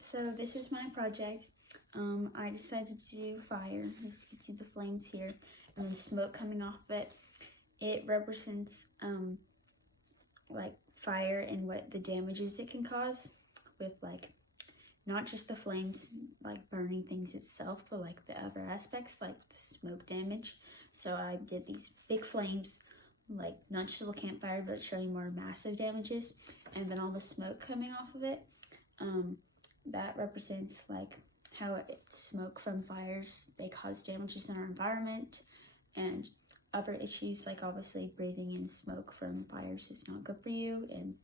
So this is my project. I decided to do fire. As you can see the flames here, and then smoke coming off of it. It represents like fire and what the damages it can cause with like not just the flames like burning things itself, but like the other aspects like the smoke damage. So I did these big flames, like not just a little campfire, but showing more massive damages, and then all the smoke coming off of it. That represents like how smoke from fires, they cause damages in our environment, and other issues like obviously breathing in smoke from fires is not good for you and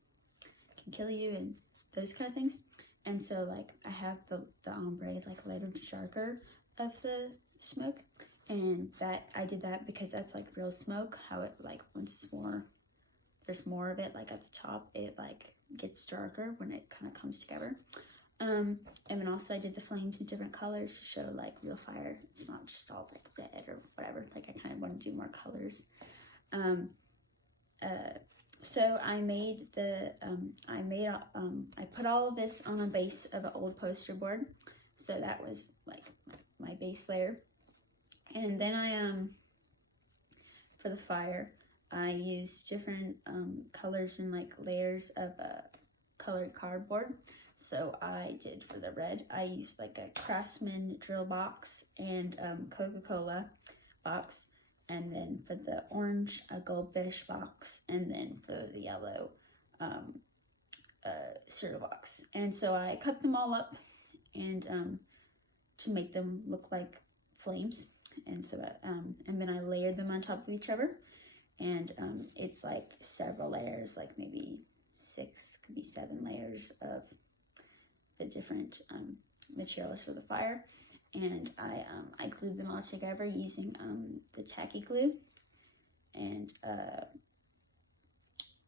can kill you and those kind of things. And so like I have the ombre like lighter darker of the smoke, and that I did that because that's like real smoke, how it like once it's more, there's more of it like at the top, it like gets darker when it kind of comes together. And then also I did the flames in different colors to show like real fire. It's not just all like red or whatever. Like I kind of want to do more colors. So I made the, I put all of this on a base of an old poster board. So that was like my base layer. And then for the fire, I used different colors and like layers of colored cardboard. So I did for the red, I used like a Craftsman drill box and Coca-Cola box. And then for the orange, a goldfish box. And then for the yellow, cereal box. And so I cut them all up and to make them look like flames. And so that, and then I layered them on top of each other. And it's like several layers, like maybe 6, could be 7 layers of the different materials for the fire. And I glued them all together using the tacky glue. And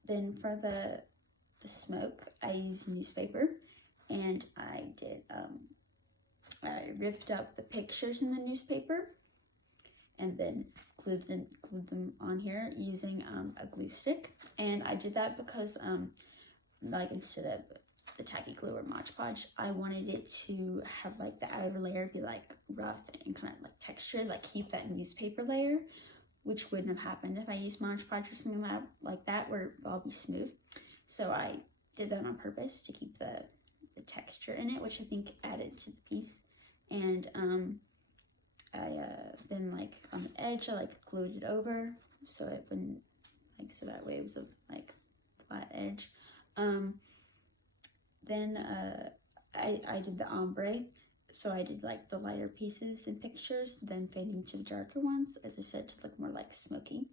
then for the smoke, I used newspaper, and I did I ripped up the pictures in the newspaper and then glued them on here using a glue stick. And I did that because like instead of the tacky glue or Mod Podge, I wanted it to have like the outer layer be like rough and kind of like textured, like keep that newspaper layer, which wouldn't have happened if I used Mod Podge or something like that where it would all be smooth. So I did that on purpose to keep the texture in it, which I think added to the piece. And then like on the edge I like glued it over so it wouldn't, like, so that way it was a like flat edge. Then I did the ombre, so I did like the lighter pieces in pictures, then fading to the darker ones, as I said, to look more like smoky.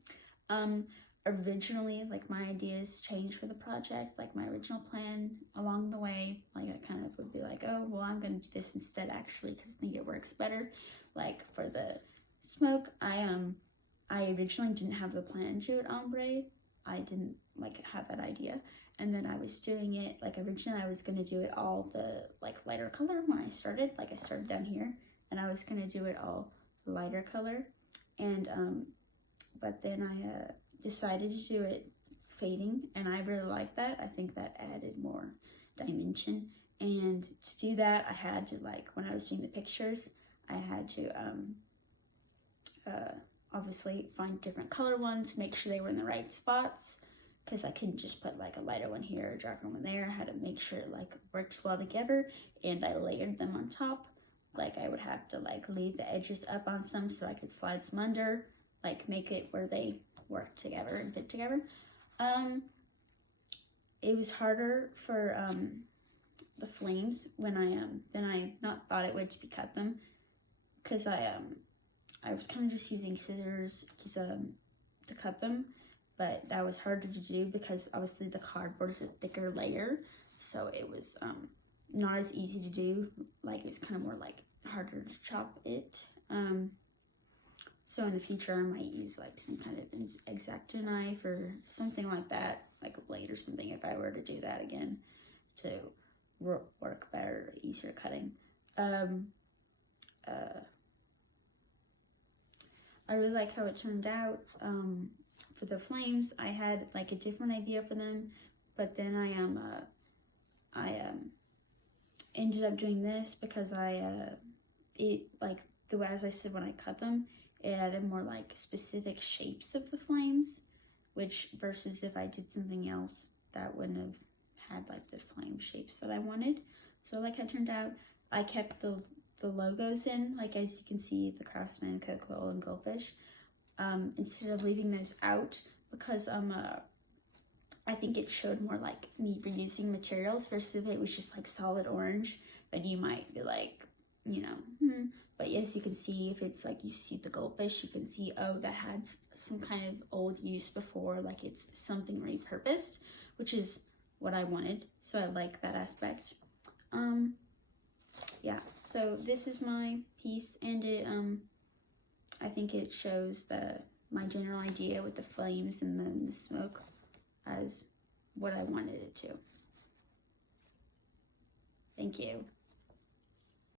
Originally, like my ideas changed for the project, like my original plan along the way, like I kind of would be like, oh, well, I'm gonna do this instead actually because I think it works better. Like for the smoke, I originally didn't have the plan to do it ombre. I didn't like have that idea. And then I was doing it, like originally I was gonna do it all the like lighter color when I started. Like I started down here and I was gonna do it all lighter color. And but then I decided to do it fading, and I really like that. I think that added more dimension. And to do that, I had to, like, when I was doing the pictures, I had to obviously find different color ones, make sure they were in the right spots, because I couldn't just put like a lighter one here, a darker one there. I had to make sure it like worked well together, and I layered them on top. Like I would have to like leave the edges up on some so I could slide some under, like make it where they work together and fit together. It was harder for the flames when than I not thought it would to cut them, because I was kind of just using scissors to cut them, but that was harder to do because obviously the cardboard is a thicker layer, so it was not as easy to do. Like it was kind of more like harder to chop it. So in the future I might use like some kind of X-Acto knife or something like that, like a blade or something, if I were to do that again, to work better, easier cutting. I really like how it turned out. For the flames, I had like a different idea for them, but then ended up doing this because it, like, the way, as I said, when I cut them, it added more like specific shapes of the flames, which versus if I did something else, that wouldn't have had like the flame shapes that I wanted. So like it turned out, I kept the logos in, like as you can see, the Craftsman, Coca-Cola, and Goldfish, instead of leaving those out, because I think it showed more like me reusing materials versus if it was just like solid orange, then you might be like, you know, But yes, you can see if it's like, you see the goldfish, you can see, oh, that had some kind of old use before, like it's something repurposed, which is what I wanted. So I like that aspect. Yeah, so this is my piece, and it, I think it shows my general idea with the flames and then the smoke as what I wanted it to. Thank you.